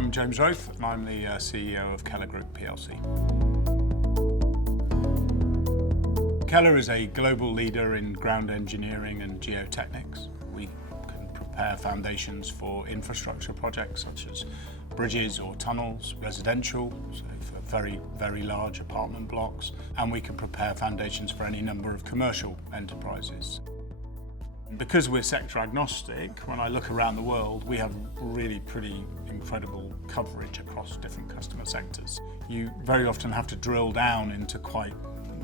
I'm James Wroath and I'm the CEO of Keller Group plc. Keller is a global leader in ground engineering and geotechnics. We can prepare foundations for infrastructure projects such as bridges or tunnels, residential, so for very, very large apartment blocks, and we can prepare foundations for any number of commercial enterprises. Because we're sector agnostic, when I look around the world, we have really pretty incredible coverage across different customer sectors. You very often have to drill down into quite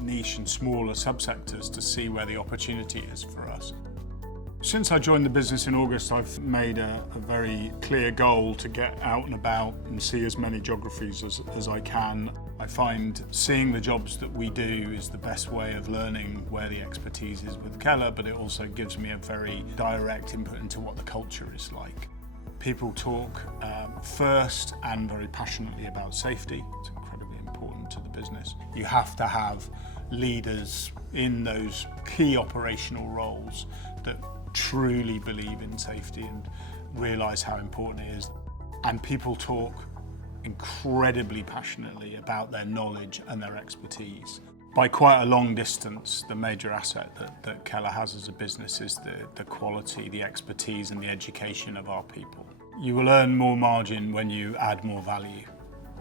niche and smaller subsectors to see where the opportunity is for us. Since I joined the business in August, I've made a very clear goal to get out and about and see as many geographies as I can. I find seeing the jobs that we do is the best way of learning where the expertise is with Keller, but it also gives me a very direct input into what the culture is like. People talk first and very passionately about safety. It's incredibly important to the business. You have to have leaders in those key operational roles that truly believe in safety and realise how important it is. And people talk incredibly passionately about their knowledge and their expertise. By quite a long distance, the major asset that Keller has as a business is the quality, the expertise and the education of our people. You will earn more margin when you add more value.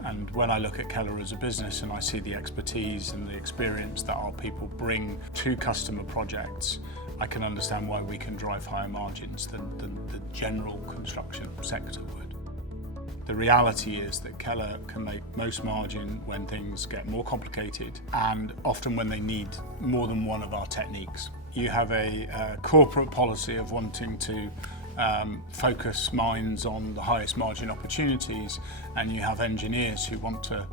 And when I look at Keller as a business and I see the expertise and the experience that our people bring to customer projects, I can understand why we can drive higher margins than the general construction sector would. The reality is that Keller can make most margin when things get more complicated and often when they need more than one of our techniques. You have a corporate policy of wanting to focus minds on the highest margin opportunities, and you have engineers who want to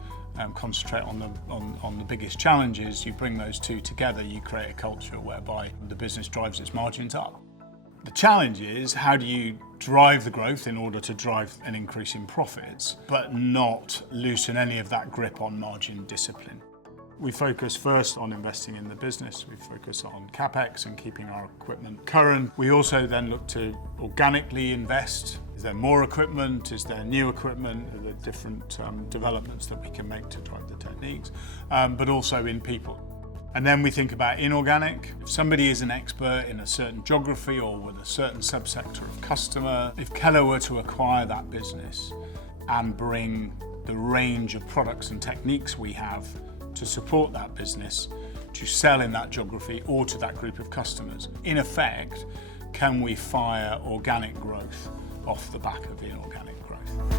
concentrate on the biggest challenges. You bring those two together, you create a culture whereby the business drives its margins up. The challenge is, how do you drive the growth in order to drive an increase in profits, but not loosen any of that grip on margin discipline? We focus first on investing in the business. We focus on CapEx and keeping our equipment current. We also then look to organically invest. Is there more equipment? Is there new equipment? Are there different developments that we can make to drive the techniques? But also in people. And then we think about inorganic. If somebody is an expert in a certain geography or with a certain subsector of customer, if Keller were to acquire that business and bring the range of products and techniques we have to support that business, to sell in that geography or to that group of customers, in effect, can we fire organic growth off the back of inorganic growth?